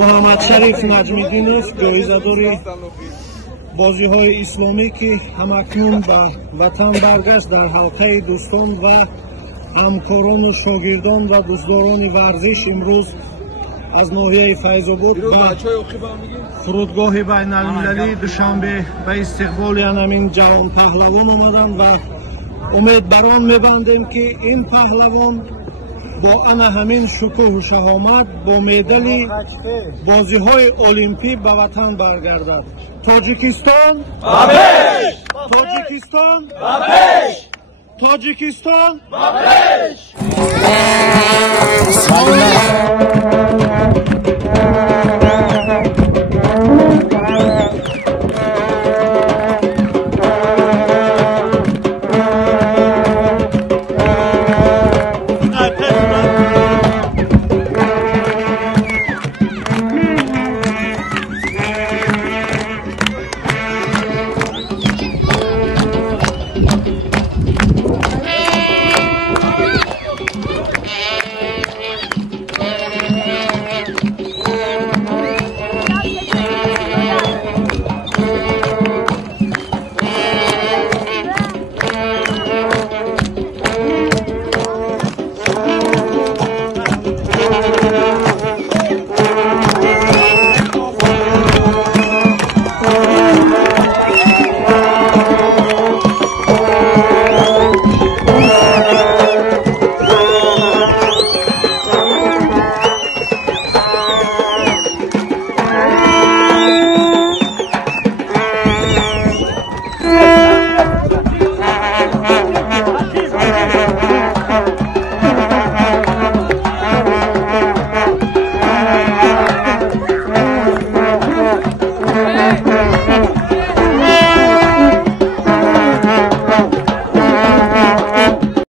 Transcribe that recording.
Маҳмадшариф Наҷмиддинов ҷоизадори бозиҳои исломӣ ки ҳамакнун ба ватан баргашт дар ҳалқаи дӯстон ва ҳамкорону шогирдон ва дӯстдорони варзиш имрӯз аз ноҳияи Файзобод ба фурудгоҳи байналмилалии Душанбе ба истиқболи анамин ҷавонпаҳлавон омаданд ва умед бар он мебандем ки ин паҳлавон бо ана ҳамин шукӯҳу шаҳомат бо медали бозиҳои олимпӣ ба ватан баргардад. Тоҷикистон ба пеш! Тоҷикистон ба пеш! Тоҷикистон ба пеш!